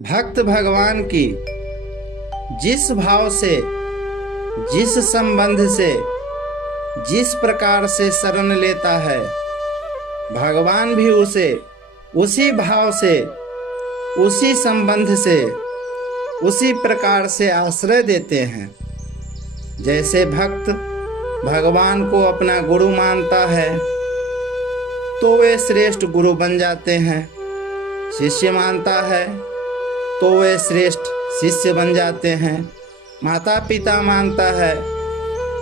भक्त भगवान की जिस भाव से, जिस संबंध से, जिस प्रकार से शरण लेता है, भगवान भी उसे उसी भाव से, उसी संबंध से, उसी प्रकार से आश्रय देते हैं। जैसे भक्त भगवान को अपना गुरु मानता है तो वे श्रेष्ठ गुरु बन जाते हैं, शिष्य मानता है तो वे श्रेष्ठ शिष्य बन जाते हैं, माता पिता मानता है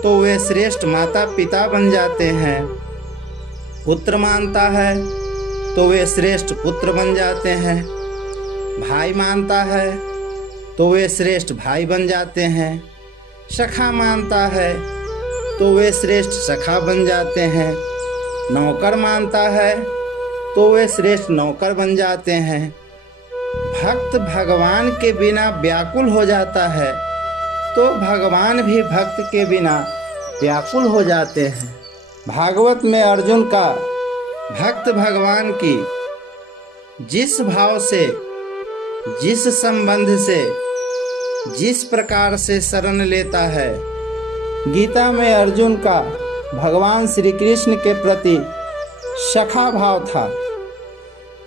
तो वे श्रेष्ठ माता पिता बन जाते हैं, पुत्र मानता है तो वे श्रेष्ठ पुत्र बन जाते हैं, भाई मानता है तो वे श्रेष्ठ भाई बन जाते हैं, सखा मानता है तो वे श्रेष्ठ सखा बन जाते हैं, नौकर मानता है तो वे श्रेष्ठ नौकर बन जाते हैं। भक्त भगवान के बिना व्याकुल हो जाता है तो भगवान भी भक्त के बिना व्याकुल हो जाते हैं। भागवत में अर्जुन का भक्त भगवान की जिस भाव से, जिस संबंध से, जिस प्रकार से शरण लेता है, गीता में अर्जुन का भगवान श्री कृष्ण के प्रति सखा भाव था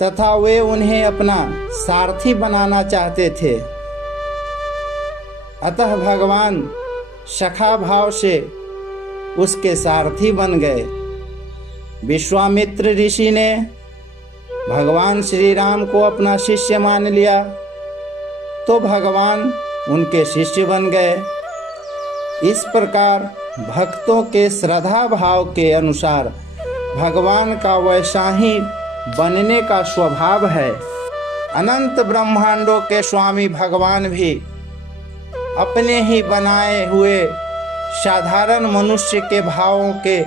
तथा वे उन्हें अपना सारथी बनाना चाहते थे। अतः भगवान सखा भाव से उसके सारथी बन गए। विश्वामित्र ऋषि ने भगवान श्री राम को अपना शिष्य मान लिया तो भगवान उनके शिष्य बन गए। इस प्रकार भक्तों के श्रद्धा भाव के अनुसार भगवान का वैसा ही बनने का स्वभाव है। अनंत ब्रह्मांडों के स्वामी भगवान भी अपने ही बनाए हुए साधारण मनुष्य के भावों के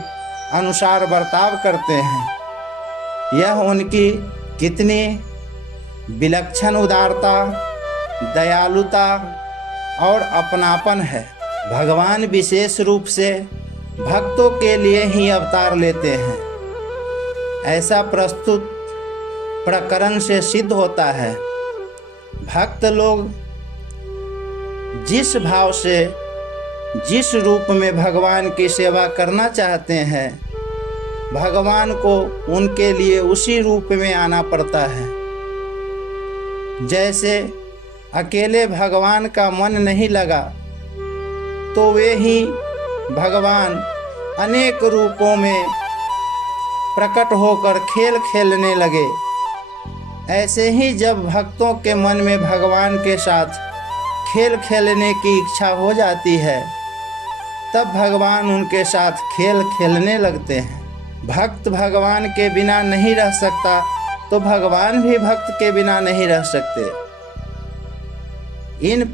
अनुसार बर्ताव करते हैं। यह उनकी कितनी विलक्षण उदारता, दयालुता और अपनापन है। भगवान विशेष रूप से भक्तों के लिए ही अवतार लेते हैं, ऐसा प्रस्तुत प्रकरण से सिद्ध होता है। भक्त लोग जिस भाव से, जिस रूप में भगवान की सेवा करना चाहते हैं, भगवान को उनके लिए उसी रूप में आना पड़ता है। जैसे अकेले भगवान का मन नहीं लगा तो वे ही भगवान अनेक रूपों में प्रकट होकर खेल खेलने लगे। ऐसे ही जब भक्तों के मन में भगवान के साथ खेल खेलने की इच्छा हो जाती है तब भगवान उनके साथ खेल खेलने लगते हैं। भक्त भगवान के बिना नहीं रह सकता तो भगवान भी भक्त के बिना नहीं रह सकते। इन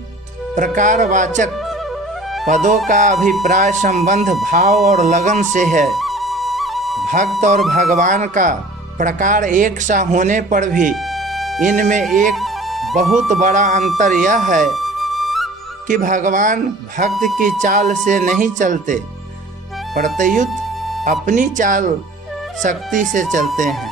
प्रकारवाचक पदों का अभिप्राय संबंध भाव और लगन से है। भक्त और भगवान का प्रकार एक सा होने पर भी इनमें एक बहुत बड़ा अंतर यह है कि भगवान भक्त की चाल से नहीं चलते, प्रत्युत अपनी चाल शक्ति से चलते हैं।